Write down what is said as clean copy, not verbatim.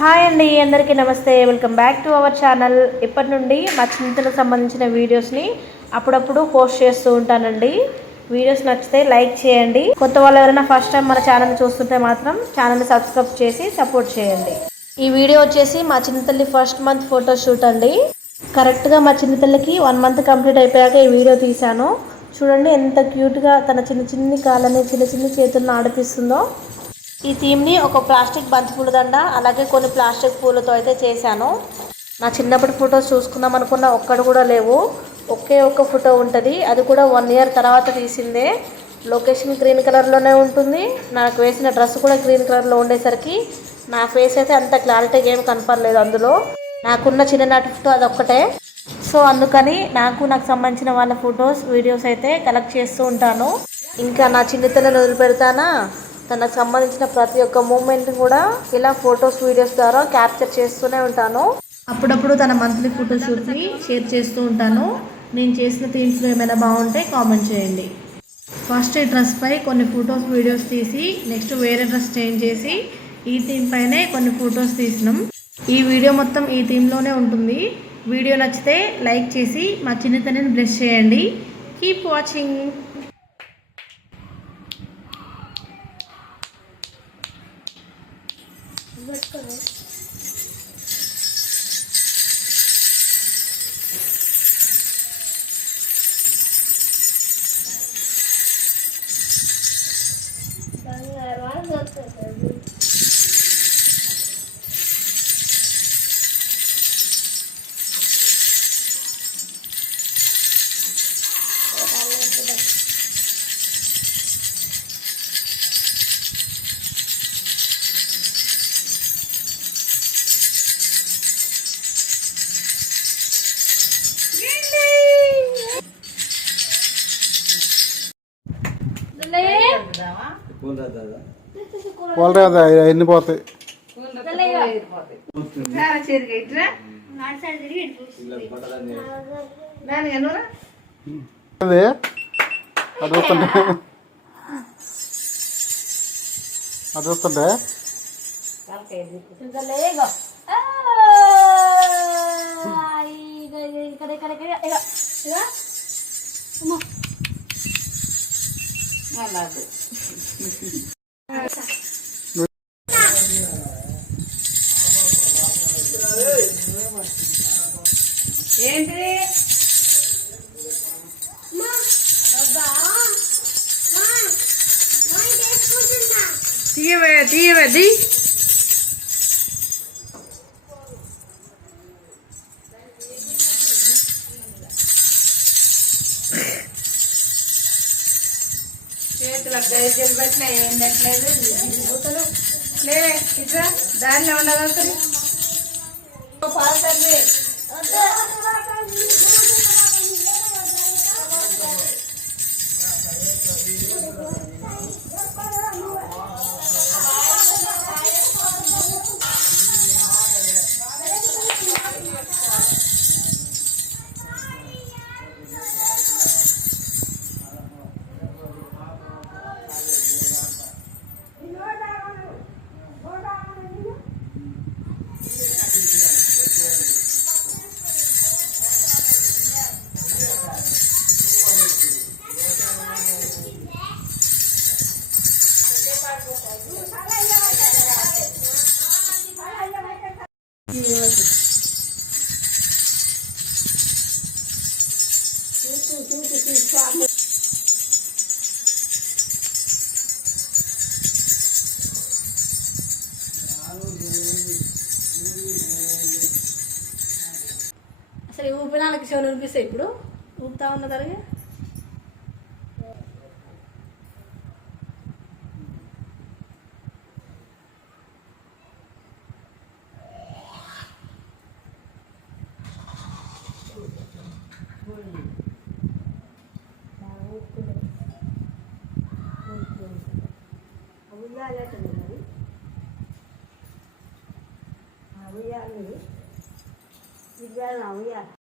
Hi అండి, అందరికీ నమస్తే. Welcome back to our channel. ఇప్పటి నుండి మా చిన్నతలకు సంబంధించిన వీడియోస్ని అప్పుడప్పుడు పోస్ట్ చేస్తూ ఉంటానండి. వీడియోస్ నచ్చితే లైక్ చేయండి. కొత్త వాళ్ళు ఎవరైనా ఫస్ట్ టైం మన ఛానల్ని చూస్తుంటే మాత్రం ఛానల్ని సబ్స్క్రైబ్ చేసి సపోర్ట్ చేయండి. ఈ వీడియో వచ్చేసి మా చిన్నతల్లి ఫస్ట్ మంత్ ఫోటో షూట్ అండి. కరెక్ట్గా మా చిన్నతల్లికి 1 మంత్ కంప్లీట్ అయిపోయాక ఈ వీడియో తీశాను. చూడండి ఎంత క్యూట్గా తన చిన్ని కాళ్ళని చిన్న చేతులను ఆడిపిస్తుందో. ఈ థీమ్ని ఒక ప్లాస్టిక్ బంతి పూల దండ అలాగే కొన్ని ప్లాస్టిక్ పూలతో అయితే చేశాను. నా చిన్నప్పటి ఫొటోస్ చూసుకుందాం అనుకున్న ఒక్కడు కూడా లేవు. ఒకే ఒక్క ఫోటో ఉంటుంది, అది కూడా 1 ఇయర్ తర్వాత తీసిందే. లొకేషన్ గ్రీన్ కలర్లోనే ఉంటుంది. నాకు వేసిన డ్రెస్ కూడా గ్రీన్ కలర్లో ఉండేసరికి నా ఫేస్ అయితే అంత క్లారిటీగా ఏం కనపడలేదు. అందులో నాకున్న చిన్ననాటి ఫోటో అదొక్కటే. సో అందుకని నాకు సంబంధించిన వాళ్ళ ఫొటోస్ వీడియోస్ అయితే కలెక్ట్ చేస్తూ ఉంటాను. ఇంకా నా చిన్నతనాన్ని వదిలిపెడతానా, తనకు సంబంధించిన ప్రతి ఒక్క మూమెంట్ కూడా ఇలా ఫొటోస్ వీడియోస్ ద్వారా క్యాప్చర్ చేస్తూనే ఉంటాను. అప్పుడప్పుడు తన మంత్లీ ఫోటోషూట్ని షేర్ చేస్తూ ఉంటాను. నేను చేసిన థీమ్స్లో ఏమైనా బాగుంటే కామెంట్ చేయండి. ఫస్ట్ ఈ డ్రెస్పై కొన్ని ఫొటోస్ వీడియోస్ తీసి నెక్స్ట్ వేరే డ్రెస్ చేంజ్ చేసి ఈ థీమ్ పైనే కొన్ని ఫొటోస్ తీసినాం. ఈ వీడియో మొత్తం ఈ థీమ్లోనే ఉంటుంది. వీడియో నచ్చితే లైక్ చేసి మా చిన్నతనాన్ని బ్లెస్ చేయండి. Keep watching. పోలరాదా ఎన్ని పోతాయి అడుగుతుంటే ఏంటి తీయవది చేతులకు గైజలు పెట్టినా ఏం పెట్టలేదు. కూతలు లే ఇట్లా దారిలో ఉండగలుగుతుంది. పాలసర్లే అసలు ఊపిన వాళ్ళకి చెవులు వినిపిస్తాయి. ఇప్పుడు ఊపుతా ఉన్న తరగా అవుయా